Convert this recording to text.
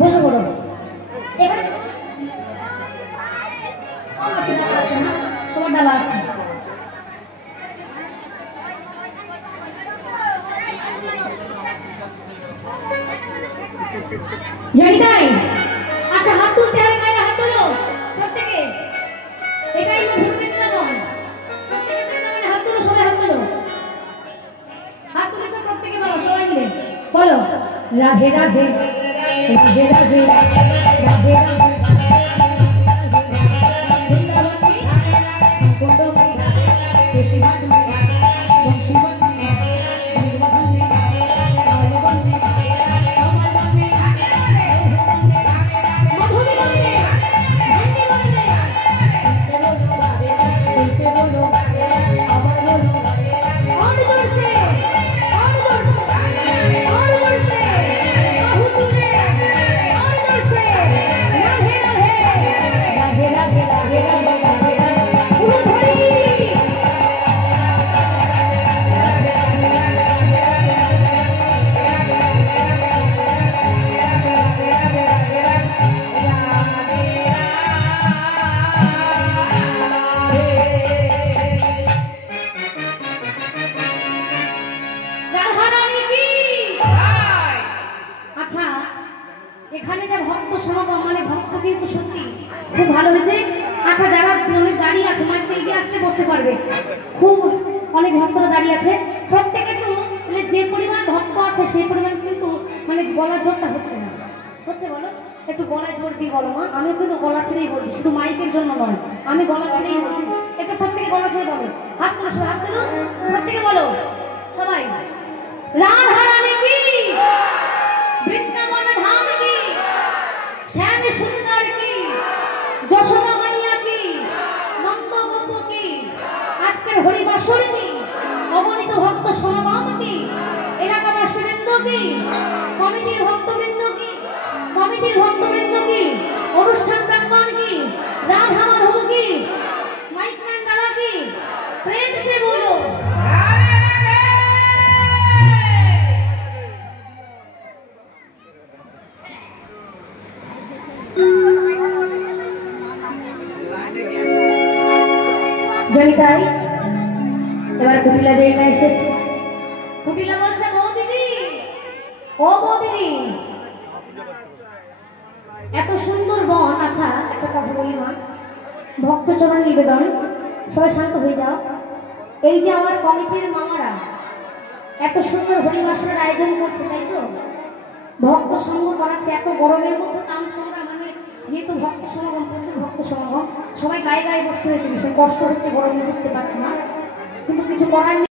বসে পড়ো। সবার ডালা আছে। জানি তাই? আচ্ছা, হাত তুলতে হবে, মায়েরা হাত তোলো প্রত্যেকে। এটাই মধুর বৃন্দাবন। প্রত্যেকে বৃন্দাবনে হাত তোলো, সবাই হাত তোলো। হাত তুলেছো প্রত্যেকে, বলো সবাই মিলে বলো, রাধে রাধে রাধে রাধে রাধে রাধে। এখানে যে ভক্ত সমাগম, মানে ভক্ত কিন্তু সত্যি খুব ভালো হয়েছে। আচ্ছা, যারা অনেক দাঁড়িয়ে আছে মাইকে এগিয়ে আসতে বসতে পারবে। খুব অনেক ভক্তরা দাঁড়িয়ে আছে, প্রত্যেকে একটু মানে যে পরিমাণ ভক্ত আছে সেই পরিমাণ কিন্তু মানে গলার জোরটা হচ্ছে না। হচ্ছে বলো, একটু গলায় জোর দিয়ে বলো মা। আমি কিন্তু গলা ছেড়েই বলছি, শুধু মাইকের জন্য নয়, আমি গলা ছেড়েই বলছি। একটু প্রত্যেকে গলা ছেড়ে বলো, হাত তোলো সবাই, হাত তোলো প্রত্যেকে বলো সবাই, রাধা রানী কি, বৃন্দাবন ধাম কি, শ্যাম সুন্দর কি, যশোদা মাইয়া কি, নন্দ গোপ কি, আজকের হরিবাসর কি, অগণিত ভক্ত সমাগম কি, এলাকাবাসী বৃন্দ কি, কমিটির ভক্তবৃন্দ কি, কমিটির ভক্তবৃন্দ কি, অনুষ্ঠান প্রাঙ্গণ কি, রাধা মাধব কি, মাইকম্যান ডালা কি, প্রেম সে বলো। জানি তাই? এবার কুটিলা জায়গা এসেছে। কুটিলা বলছে, বৌদিদি, ও বৌদিদি, এত সুন্দর বন। আচ্ছা, একটা কথা বলি মা, ভক্তচরণ নিবেদন, সবাই শান্ত হয়ে যাও। এই যে আমার কমিটির মামারা এত সুন্দর হরিবাসনের আয়োজন করছে, তাই তো? ভক্ত সঙ্গ করাচ্ছে এত গরমের মধ্যে, তাম তোমরা মানে যেহেতু ভক্ত সমাগম, প্রচুর ভক্ত সমাগম, সবাই গায়ে গায়ে বসতে হয়েছে, ভীষণ কষ্ট হচ্ছে গরমে, বুঝতে পারছি না, কিন্তু কিছু করার নেই।